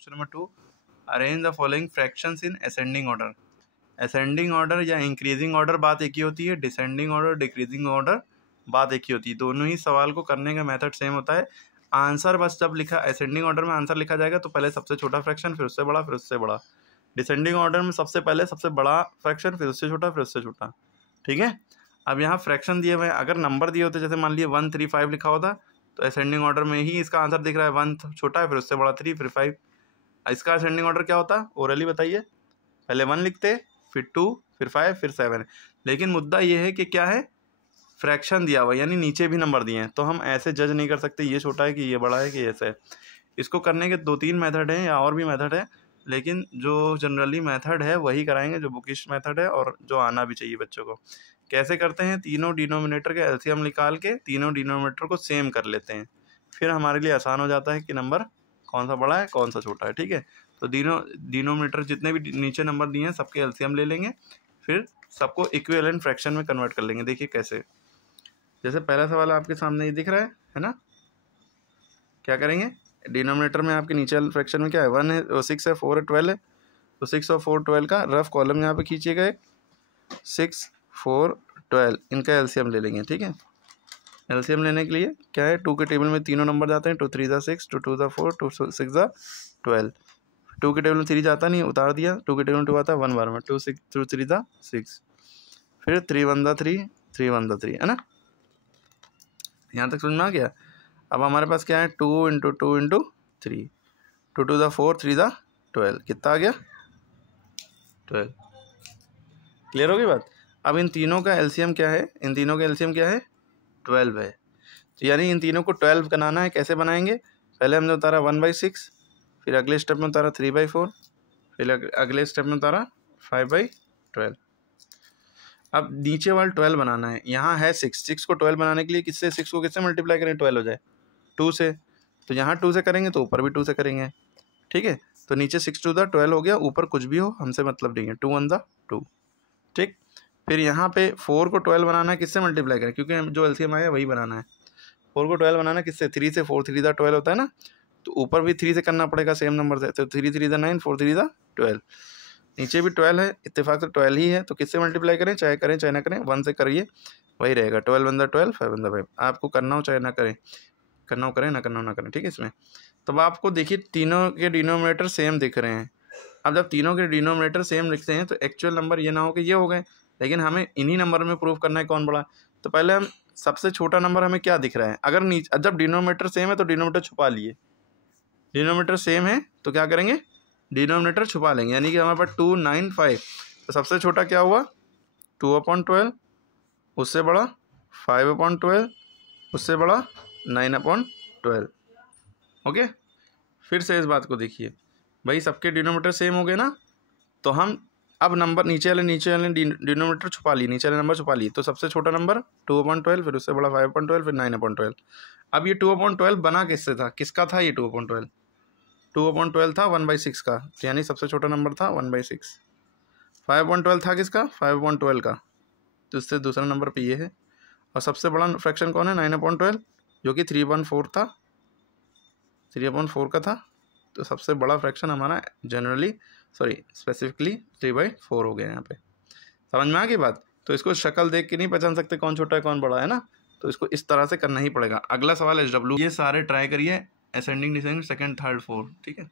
Question number 2, arrange the following fractions in ascending order. Ascending order या increasing order बात एक ही होती है, डिसेंडिंग ऑर्डर डिक्रीजिंग ऑर्डर बात एक ही होती है। दोनों ही सवाल को करने का मेथड सेम होता है। आंसर बस जब लिखा असेंडिंग ऑर्डर में आंसर लिखा जाएगा तो पहले सबसे छोटा फ्रैक्शन, फिर उससे बड़ा, फिर उससे बड़ा। डिसेंडिंग ऑर्डर में सबसे पहले सबसे बड़ा फ्रैक्शन, फिर उससे छोटा, फिर उससे छोटा। ठीक है। अब यहाँ फ्रैक्शन दिए हुए हैं, अगर नंबर दिए होते जैसे मान लिए 1 3 5 लिखा होता तो असेंडिंग ऑर्डर में ही इसका आंसर दिख रहा है 1 छोटा है, फिर उससे बड़ा 3, फिर 5। इसका असेंडिंग ऑर्डर क्या होता? ओरली बताइए। पहले 1 लिखते, फिर 2, फिर 5, फिर 7। लेकिन मुद्दा ये है कि क्या है, फ्रैक्शन दिया हुआ यानी नीचे भी नंबर दिए हैं, तो हम ऐसे जज नहीं कर सकते ये छोटा है कि ये बड़ा है कि ऐसा है। इसको करने के 2-3 मेथड हैं या और भी मेथड है, लेकिन जो जनरली मेथड है वही कराएंगे जो बुकिश मेथड है और जो आना भी चाहिए बच्चों को। कैसे करते हैं, तीनों डिनोमिनेटर के एलसीएम निकाल के तीनों डिनोमिनेटर को सेम कर लेते हैं, फिर हमारे लिए आसान हो जाता है कि नंबर कौन सा बड़ा है कौन सा छोटा है। ठीक है। तो डिनोमिनेटर जितने भी नीचे नंबर दिए हैं सबके एलसीएम ले लेंगे, फिर सबको इक्विवेलेंट फ्रैक्शन में कन्वर्ट कर लेंगे। देखिए कैसे, जैसे पहला सवाल आपके सामने ये दिख रहा है ना। क्या करेंगे, डिनोमिनेटर में आपके नीचे फ्रैक्शन में क्या है, 1 है, 6 है, 4 है, 12 है। तो 6 और 4 12 का रफ कॉलम यहाँ पे खींचिएगा एक, 6 4 12 इनका एलसीएम ले लेंगे। ठीक है। एलसीएम लेने के लिए क्या है, 2 के टेबल में तीनों नंबर जाते हैं, 2 3 6, 2 2 4, 2 6 12। 2 के टेबल में 3 जाता नहीं, उतार दिया। 2 के टेबल में 2 आता है 1 बार में, 2 3 6, फिर 3 1 3, 3 1 3, है ना। यहाँ तक समझ में आ गया। अब हमारे पास क्या है, 2 × 2 × 3, 2 2 4, 3 12, कितना आ गया 12। क्लियर होगी बात। अब इन तीनों का एलसीएम क्या है, इन तीनों का एलसीएम क्या है, 12 है। तो यानी इन तीनों को 12 बनाना है। कैसे बनाएंगे, पहले हमने उतारा 1/6, फिर अगले स्टेप में उतारा 3/4, फिर अगले स्टेप में उतारा 5/12। अब नीचे वाला 12 बनाना है। यहाँ है 6 को 12 बनाने के लिए किससे, 6 को किससे मल्टीप्लाई करें 12 हो जाए, 2 से। तो यहाँ 2 से करेंगे तो ऊपर भी 2 से करेंगे। ठीक है। तो नीचे 6 2 12 हो गया, ऊपर कुछ भी हो हमसे मतलब नहीं है, 2 1 2। ठीक। फिर यहाँ पे 4 को 12 बनाना है, किससे मल्टीप्लाई करें, क्योंकि जो एलसीएम आया वही बनाना है। 4 को 12 बनाना है किससे, 3 से। 4 3 12 होता है ना, तो ऊपर भी 3 से करना पड़ेगा सेम नंबर से। तो 3 3 9, 4 3 12, नीचे भी 12 है, इत्तेफाक से 12 ही है, तो किससे मल्टीप्लाई करें, चाहे करें चाहे ना करें, 1 से करिए वही रहेगा। 12 1 12, 5 1 5। आपको करना हो चाहे ना करें, करना हो करें, ना करना हो ना करें। ठीक है। इसमें तब आपको देखिए तीनों के डिनोमिनेटर सेम दिख रहे हैं। अब जब तीनों के डिनोमिनेटर सेम लिखते हैं तो एक्चुअल नंबर ये ना हो कि ये हो गए, लेकिन हमें इन्हीं नंबर में प्रूव करना है कौन बड़ा। तो पहले हम सबसे छोटा नंबर हमें क्या दिख रहा है, अगर जब डिनोमिनेटर सेम है तो डिनोमिनेटर छुपा लिए। डिनोमिनेटर सेम है तो क्या करेंगे, डिनोमिनेटर छुपा लेंगे। यानी कि हमारे पास 2 9 5, तो सबसे छोटा क्या हुआ 2/12, उससे बड़ा 5/12, उससे बड़ा 9/12। ओके। फिर से इस बात को देखिए भाई, सबके डिनोमिनेटर सेम हो गए ना, तो हम अब नंबर नीचे वाले डिनोमिनेटर छुपा लिए, नीचे वाले नंबर छुपा लिए। तो सबसे छोटा नंबर 2/12, फिर उससे बड़ा 5/12, फिर 9/12। अब ये 2/12 बना किससे था, किसका था ये 2/12, 2/12 था 1/6 का, यानी सबसे छोटा नंबर था 1/6। 5/12 था किसका, 5/12 का, तो इससे दूसरा नंबर पे ये है। और सबसे बड़ा फ्रैक्शन कौन है, 9/12, जो कि 3/4 था, 3/4 का था। तो सबसे बड़ा फ्रैक्शन हमारा स्पेसिफिकली 3/4 हो गया यहाँ पे। समझ में आ गई बात। तो इसको शक्ल देख के नहीं पहचान सकते कौन छोटा है कौन बड़ा है ना, तो इसको इस तरह से करना ही पड़ेगा। अगला सवाल SW, ये सारे ट्राई करिए, ascending descending second third fourth. ठीक है।